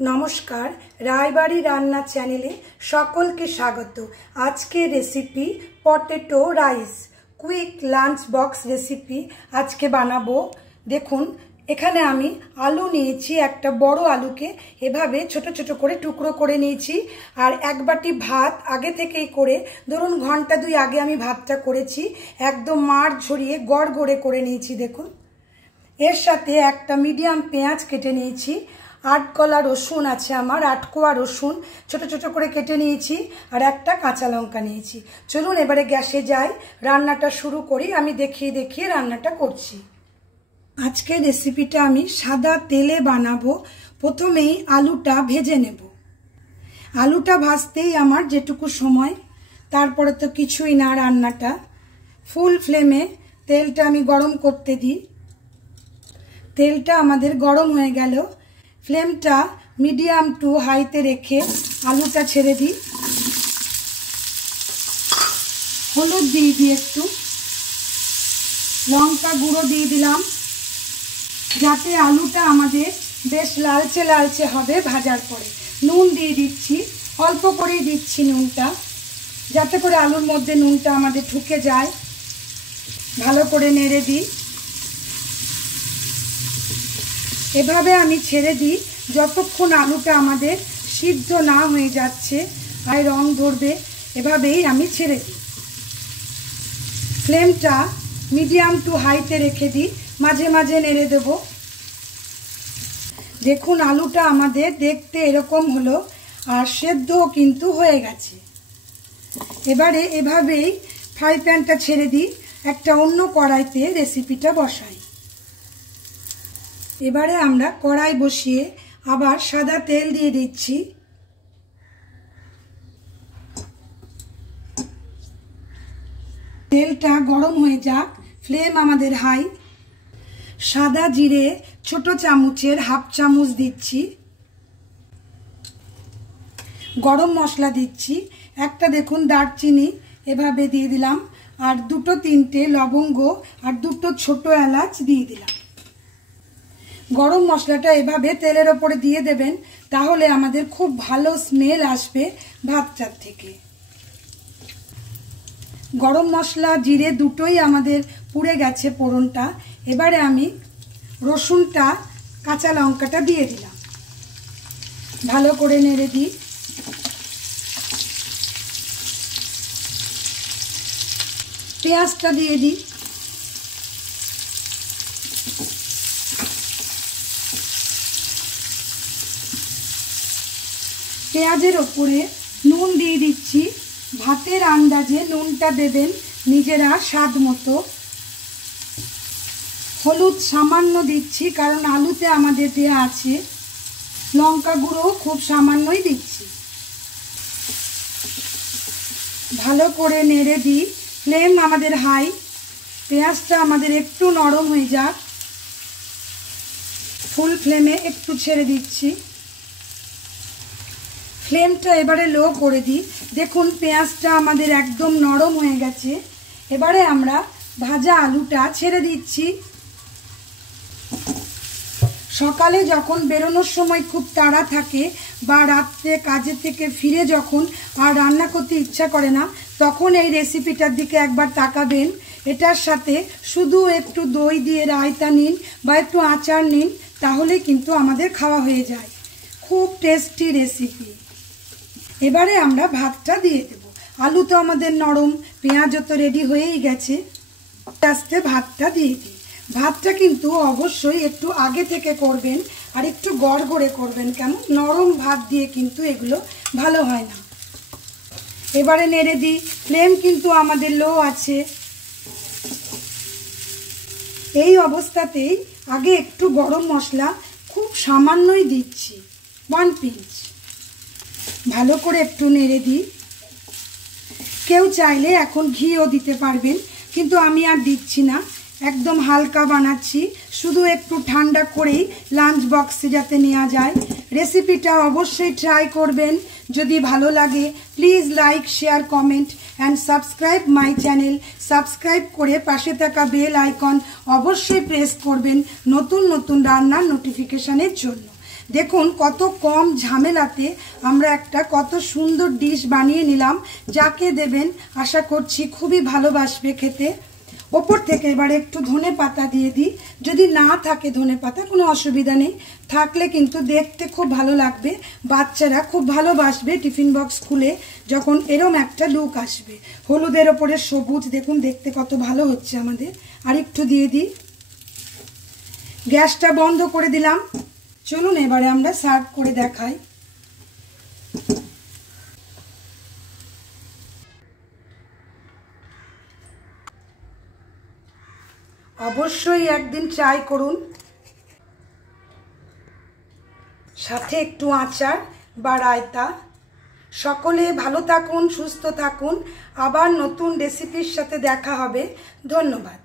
নমস্কার, রায়বাড়ি রান্না চ্যানেলে সকলকে স্বাগত। আজকে recipe potato rice, quick lunch box recipe আজকে বানাবো। দেখুন, এখানে আমি আলু নিয়েছি, একটা বড় আলুকে এভাবে ছোট ছোট করে টুকরো করে নিয়েছি। আর এক বাটি ভাত আগে থেকেই করে, ধরুন ঘন্টা দুই আগে আমি ভাতটা করেছি, একদম মাড় ঝরিয়ে গড়গড়ে করে নিয়েছি। দেখুন, এর সাথে একটা মিডিয়াম পেঁয়াজ কেটে নিয়েছি, 8 কলা রসুন আছে আমার, 8 কোয়া রসুন ছোট ছোট করে কেটে নিয়েছি, আর একটা কাঁচা লঙ্কা নিয়েছি। চলুন এবারে গ্যাসে যাই, রান্নাটা শুরু করি। আমি দেখিয়ে দেখিয়ে রান্নাটা করছি। আজকে রেসিপিটা আমি সাদা তেলে বানাবো। প্রথমেই আলুটা ভেজে নেব। আলুটা ভাজতেই আমার যেটুকু সময়, তারপরে তো কিছুই না। রান্নাটা ফুল ফ্লেমে তেলটা আমি গরম করতে দিই। তেলটা আমাদের গরম হয়ে গেল, ফ্লেমটা মিডিয়াম টু হাইতে রেখে আলুটা ছেড়ে দিই। হলুদ দিয়ে দিই, একটু লঙ্কা গুঁড়ো দিয়ে দিলাম, যাতে আলুটা আমাদের বেশ লালচে লালচে হবে ভাজার পরে। নুন দিয়ে দিচ্ছি, অল্প করেই দিচ্ছি নুনটা, যাতে করে আলুর মধ্যে নুনটা আমাদের ঢুকে যায়। ভালো করে নেড়ে দিই। এভাবে আমি ছেড়ে দিই যতক্ষণ আলুটা আমাদের সিদ্ধ না হয়ে যাচ্ছে আর রং ধরবে, এভাবেই আমি ছেড়ে দিই। ফ্লেমটা মিডিয়াম টু হাইতে রেখে দিই, মাঝে মাঝে নেড়ে দেব। দেখুন, আলুটা আমাদের দেখতে এরকম হলো, আর সেদ্ধও কিন্তু হয়ে গেছে। এবারে এভাবেই ফ্রাই প্যানটা ছেড়ে দিই, একটা অন্য কড়াইতে রেসিপিটা বসাই। এবারে আমরা কড়াই বসিয়ে আবার সাদা তেল দিয়ে দিচ্ছি। তেলটা গরম হয়ে যাক, ফ্লেম আমাদের হাই। সাদা জিরে ছোট চামচের হাফ চামচ দিচ্ছি। গরম মশলা দিচ্ছি, একটা দেখুন দারচিনি এভাবে দিয়ে দিলাম, আর দুটো তিনটে লবঙ্গ আর দুটো ছোট এলাচ দিয়ে দিলাম। গরম মশলাটা এভাবে তেলের ওপরে দিয়ে দেবেন, তাহলে আমাদের খুব ভালো স্মেল আসবে ভাতটার থেকে। গরম মশলা জিরে দুটোই আমাদের পুড়ে গেছে ফোড়নটা। এবারে আমি রসুনটা কাঁচা লঙ্কাটা দিয়ে দিলাম, ভালো করে নেড়ে দিই। পেঁয়াজটা দিয়ে দিই। পেঁয়াজের ওপরে নুন দিয়ে দিচ্ছি, ভাতের আন্দাজে নুনটা দেবেন নিজেরা স্বাদ মতো। হলুদ সামান্য দিচ্ছি, কারণ আলুতে আমাদের দেওয়া আছে। লঙ্কা গুঁড়ো খুব সামান্যই দিচ্ছি। ভালো করে নেড়ে দিই, ফ্লেম আমাদের হাই। পেঁয়াজটা আমাদের একটু নরম হয়ে যাক, ফুল ফ্লেমে একটু ছেড়ে দিচ্ছি। ফ্লেমটা এবারে লো করে দিই। দেখুন, পেঁয়াজটা আমাদের একদম নরম হয়ে গেছে। এবারে আমরা ভাজা আলুটা ছেড়ে দিচ্ছি। সকালে যখন বেরোনোর সময় খুব তাড়া থাকে, বা রাত্রে কাজের থেকে ফিরে যখন আর রান্না করতে ইচ্ছা করে না, তখন এই রেসিপিটার দিকে একবার তাকাবেন। এটার সাথে শুধু একটু দই দিয়ে রায়তা নিন বা একটু আচার নিন, তাহলে কিন্তু আমাদের খাওয়া হয়ে যায়। খুব টেস্টি রেসিপি। এবারে আমরা ভাতটা দিয়ে দেব। আলু তো আমাদের নরম, পেঁয়াজও তো রেডি হয়েই গেছে। আস্তে ভাতটা দিয়ে দিই। ভাতটা কিন্তু অবশ্যই একটু আগে থেকে করবেন, আর একটু গড়গড়ে করবেন, কেন নরম ভাত দিয়ে কিন্তু এগুলো ভালো হয় না। এবারে নেড়ে দিই। ফ্লেম কিন্তু আমাদের লো আছে। এই অবস্থাতেই আগে একটু গরম মশলা খুব সামান্যই দিচ্ছি, 1 পিঞ্চ। ভালো করে একটু নেড়ে দিই। কেউ চাইলে এখন ঘিও দিতে পারবেন, কিন্তু আমি আর দিচ্ছি না। একদম হালকা বানাচ্ছি, শুধু একটু ঠান্ডা করেই লাঞ্চ বক্সে যাতে নেওয়া যায়। রেসিপিটা অবশ্যই ট্রাই করবেন। যদি ভালো লাগে please like, share, comment and subscribe my channel. Subscribe করে পাশে থাকা বেল আইকন অবশ্যই প্রেস করবেন নতুন নতুন রান্নার নোটিফিকেশনের জন্য। দেখুন কত কম ঝামেলাতে আমরা একটা কত সুন্দর ডিশ বানিয়ে নিলাম। যাকে দেবেন আশা করছি খুবই ভালোবাসবে খেতে। ওপর থেকে এবারে একটু ধনে পাতা দিয়ে দিই। যদি না থাকে ধনে পাতা কোনো অসুবিধা নেই, থাকলে কিন্তু দেখতে খুব ভালো লাগবে, বাচ্চারা খুব ভালোবাসবে টিফিন বক্স খুলে যখন এরম একটা লুক আসবে। হলুদের ওপরে সবুজ, দেখুন দেখতে কত ভালো হচ্ছে আমাদের। আর একটু দিয়ে দিই। গ্যাসটা বন্ধ করে দিলাম। চলুন এবারে আমরা সার্ভ করে দেখাই। অবশ্যই একদিন ট্রাই করুন। সাথে একটু আচার বা রায়তা। সকলে ভালো থাকুন, সুস্থ থাকুন। আবার নতুন রেসিপির সাথে দেখা হবে। ধন্যবাদ।